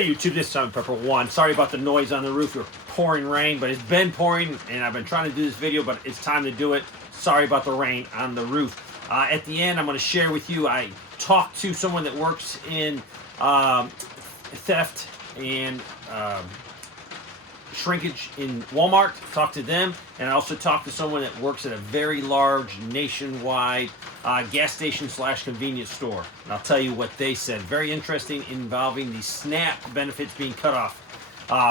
Hey YouTube, this is Simon Pepper 1. Sorry about the noise on the roof. We're pouring rain, but it's been pouring, and I've been trying to do this video, but it's time to do it. Sorry about the rain on the roof. At the end, I'm going to share with you, I talked to someone that works in theft and shrinkage in Walmart. Talked to them, and I also talked to someone that works at a very large nationwide gas station / convenience store. And I'll tell you what they said. Very interesting, involving the SNAP benefits being cut off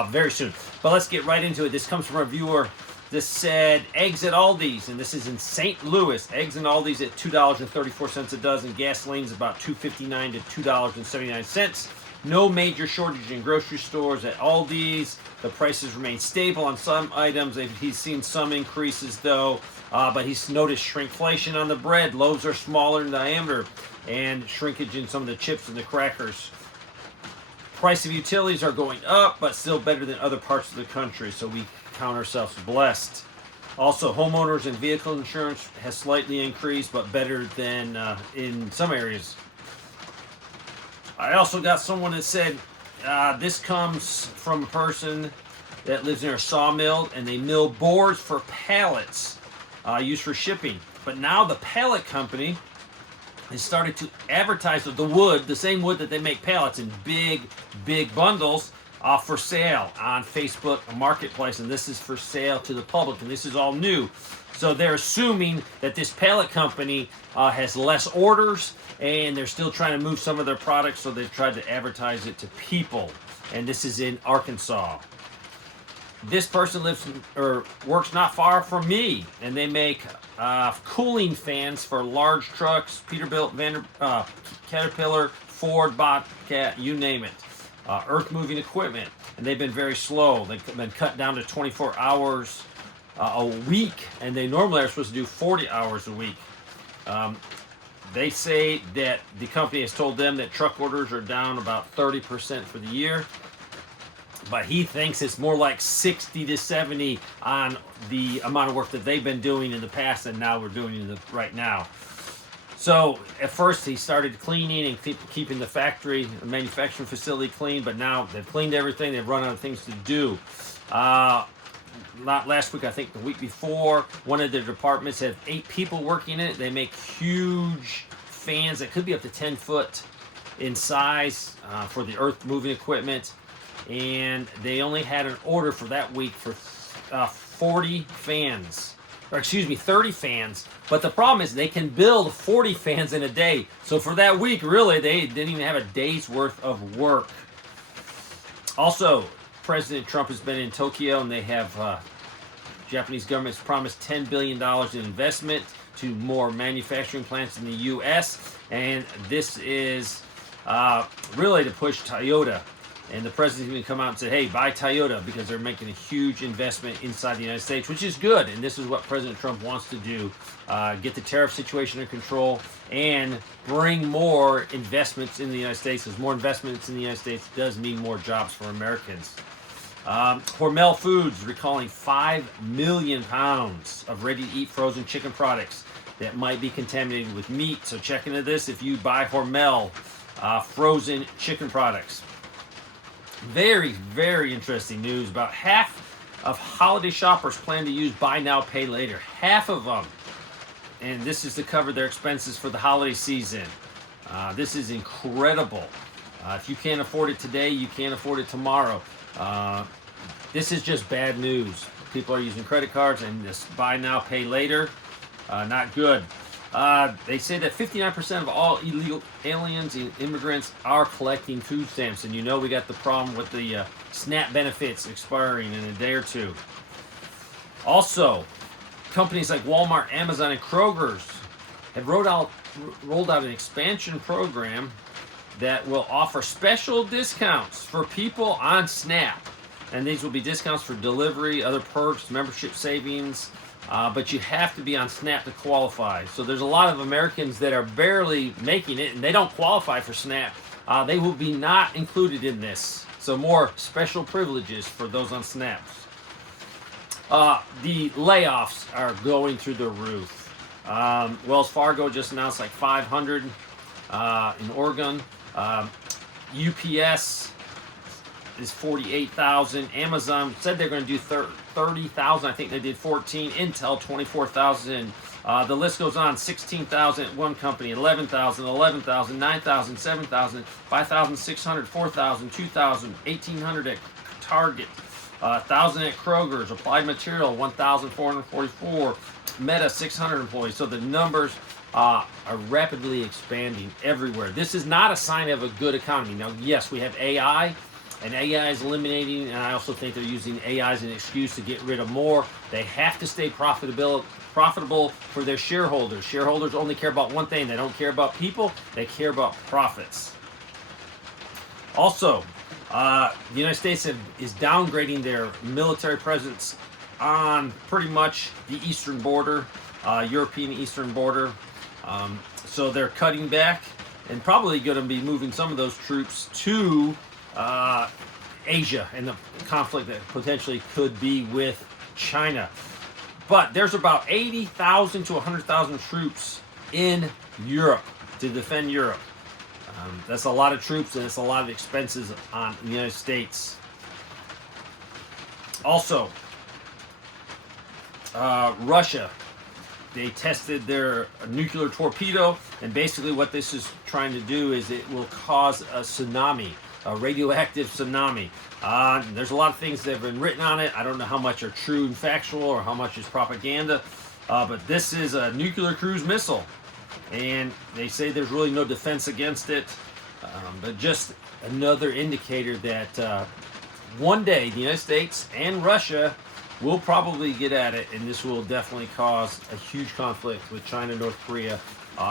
very soon. But let's get right into it. This comes from a viewer. This said, eggs at Aldi's, and this is in St. Louis. Eggs in Aldi's at $2.34 a dozen. Gasoline is about $2.59 to $2.79. No major shortage in grocery stores at Aldi's. The prices remain stable on some items. He's seen some increases though, but he's noticed shrinkflation on the bread. Loaves are smaller in diameter, and shrinkage in some of the chips and the crackers. Price of utilities are going up, but still better than other parts of the country, so we count ourselves blessed. Also, homeowners and vehicle insurance has slightly increased, but better than in some areas. I also got someone that said, this comes from a person that lives near a sawmill, and they mill boards for pallets used for shipping. But now the pallet company has started to advertise the wood, the same wood that they make pallets in big bundles, for sale on Facebook Marketplace, and this is for sale to the public, and this is all new. So they're assuming that this pallet company has less orders, and they're still trying to move some of their products, so they've tried to advertise it to people. And this is in Arkansas. This person lives or works not far from me, and they make cooling fans for large trucks, Peterbilt, Caterpillar, Ford, Bobcat, you name it. Earth moving equipment, and they've been very slow. They've been cut down to 24 hours a week, and they normally are supposed to do 40 hours a week. They say that the company has told them that truck orders are down about 30% for the year, but he thinks it's more like 60 to 70 on the amount of work that they've been doing in the past, and now we're doing it right now. So at first he started cleaning and keeping the manufacturing facility clean, but now they've cleaned everything. They've run out of things to do. Not last week, I think the week before, one of their departments had 8 people working in it. They make huge fans that could be up to 10 foot in size for the earth moving equipment. And they only had an order for that week for 30 fans. But the problem is they can build 40 fans in a day. So for that week, really, they didn't even have a day's worth of work. Also, President Trump has been in Tokyo, and they have Japanese government's promised $10 billion in investment to more manufacturing plants in the U.S. And this is really to push Toyota. And the president's going to come out and say, hey, buy Toyota, because they're making a huge investment inside the United States, which is good. And this is what President Trump wants to do, get the tariff situation under control and bring more investments in the United States, because more investments in the United States does mean more jobs for Americans. Hormel Foods recalling 5 million pounds of ready-to-eat frozen chicken products that might be contaminated with meat. So check into this if you buy Hormel frozen chicken products. Very, very interesting news. About half of holiday shoppers plan to use buy now, pay later. Half of them. And this is to cover their expenses for the holiday season. This is incredible. If you can't afford it today, you can't afford it tomorrow. This is just bad news. People are using credit cards, and this buy now, pay later, not good. They say that 59% of all illegal aliens and immigrants are collecting food stamps. And you know we got the problem with the SNAP benefits expiring in a day or two. Also, companies like Walmart, Amazon, and Kroger's have rolled out an expansion program that will offer special discounts for people on SNAP. And these will be discounts for delivery, other perks, membership savings. But you have to be on SNAP to qualify. So there's a lot of Americans that are barely making it, and they don't qualify for SNAP. They will be not included in this. So more special privileges for those on SNAPs. The layoffs are going through the roof. Wells Fargo just announced like 500 in Oregon. UPS is 48,000. Amazon said they're going to do 30,000. I think they did 14. Intel 24,000. The list goes on. 16,000 at one company, 11,000, 11,000, 9,000, 7,000, 5,600, 4,000, 2,000, 1,800 at Target, 1,000 at Kroger's. Applied Material 1,444. Meta 600 employees. So the numbers are rapidly expanding everywhere. This is not a sign of a good economy. Now, yes, we have AI, and AI is eliminating, and I also think they're using AI as an excuse to get rid of more. They have to stay profitable for their shareholders. Shareholders only care about one thing. They don't care about people. They care about profits. Also, the United States is downgrading their military presence on pretty much the eastern border, European eastern border. So they're cutting back and probably going to be moving some of those troops to Asia and the conflict that potentially could be with China. But there's about 80,000 to 100,000 troops in Europe to defend Europe. That's a lot of troops, and it's a lot of expenses on the United States. Also, Russia, they tested their nuclear torpedo, and basically what this is trying to do is it will cause a tsunami, a radioactive tsunami. There's a lot of things that have been written on it. I don't know how much are true and factual or how much is propaganda, but this is a nuclear cruise missile, and they say there's really no defense against it, but just another indicator that one day the United States and Russia will probably get at it, and this will definitely cause a huge conflict with China, North Korea,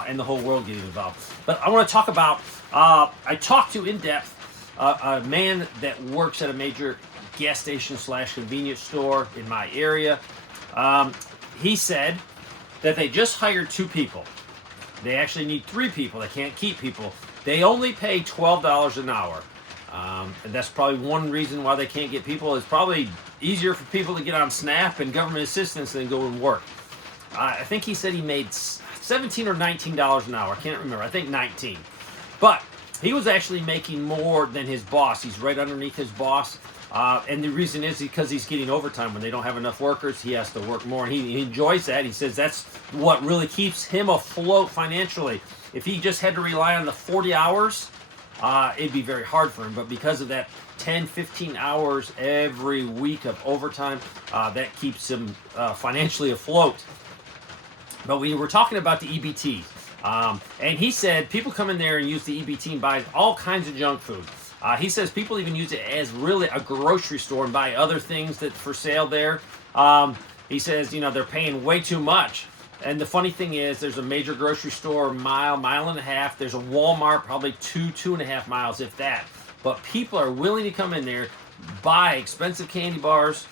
and the whole world getting involved. But I want to talk about, I talked to in depth a man that works at a major gas station / convenience store in my area. He said that they just hired 2 people. They actually need 3 people. They can't keep people. They only pay $12 an hour. And that's probably one reason why they can't get people. It's probably easier for people to get on SNAP and government assistance than go and work. I think he said he made $17 or $19 an hour. I can't remember. I think 19. But he was actually making more than his boss. He's right underneath his boss. And the reason is because he's getting overtime. When they don't have enough workers, he has to work more. And he enjoys that. He says that's what really keeps him afloat financially. If he just had to rely on the 40 hours, it'd be very hard for him. But because of that 10, 15 hours every week of overtime, that keeps him financially afloat. But we were talking about the EBT. And he said people come in there and use the EBT and buy all kinds of junk food. He says people even use it as really a grocery store and buy other things that for sale there. He says, they're paying way too much. And the funny thing is, there's a major grocery store, mile and a half. There's a Walmart, probably 2.5 miles, if that. But people are willing to come in there, buy expensive candy bars,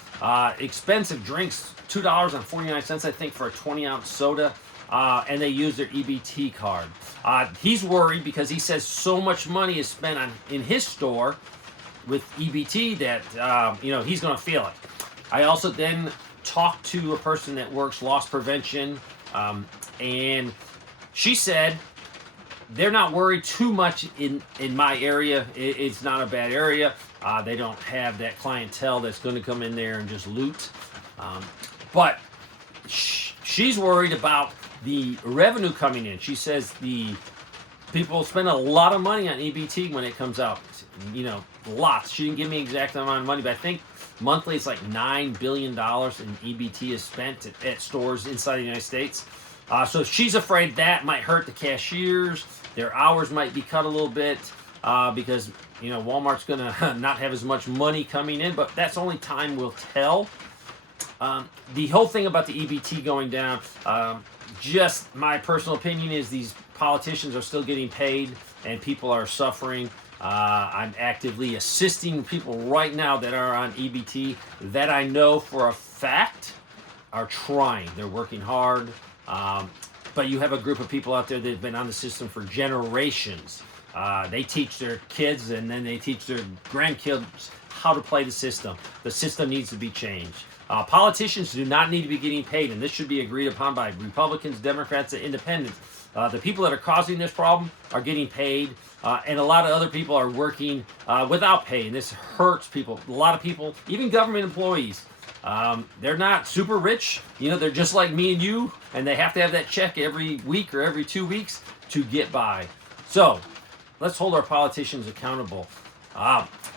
expensive drinks, $2.49, I think, for a 20-ounce soda. And they use their EBT card. He's worried because he says so much money is spent in his store with EBT that, he's going to feel it. I also then talked to a person that works loss prevention, and she said they're not worried too much in my area. It's not a bad area. They don't have that clientele that's going to come in there and just loot. But she's worried about the revenue coming in. She says the people spend a lot of money on EBT when it comes out. Lots. She didn't give me exact amount of money, but I think monthly it's like $9 billion in EBT is spent at stores inside the United States. So she's afraid that might hurt the cashiers. Their hours might be cut a little bit because Walmart's going to not have as much money coming in, but that's only time will tell. The whole thing about the EBT going down, just my personal opinion is these politicians are still getting paid and people are suffering. I'm actively assisting people right now that are on EBT that I know for a fact are trying. They're working hard. But you have a group of people out there that have been on the system for generations. They teach their kids and then they teach their grandkids how to play the system. The system needs to be changed. Politicians do not need to be getting paid, and this should be agreed upon by Republicans, Democrats, and Independents. The people that are causing this problem are getting paid, and a lot of other people are working without pay, and this hurts people. A lot of people, even government employees, they're not super rich. You know, they're just like me and you, and they have to have that check every week or every 2 weeks to get by. So let's hold our politicians accountable.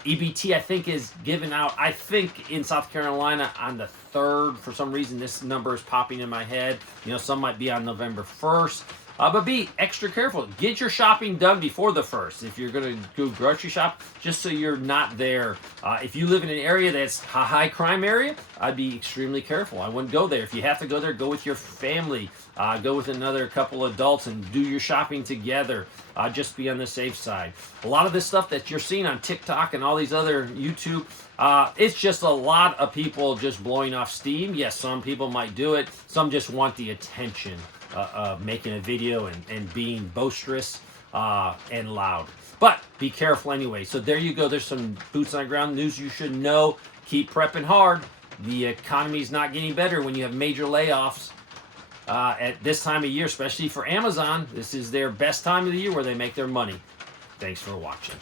EBT, I think, is given out, I think, in South Carolina on the 3rd. For some reason, this number is popping in my head. You know, some might be on November 1st. But be extra careful. Get your shopping done before the 1st. If you're going to go grocery shop, just so you're not there. If you live in an area that's a high crime area, I'd be extremely careful. I wouldn't go there. If you have to go there, go with your family. Go with another couple adults and do your shopping together. Just be on the safe side. A lot of this stuff that you're seeing on TikTok and all these other YouTube, it's just a lot of people just blowing off steam. Yes, some people might do it. Some just want the attention of making a video and being boisterous and loud. But be careful anyway. So there you go. There's some boots on the ground news you should know. Keep prepping hard. The economy's not getting better when you have major layoffs. At this time of year, especially for Amazon, this is their best time of the year where they make their money. Thanks for watching.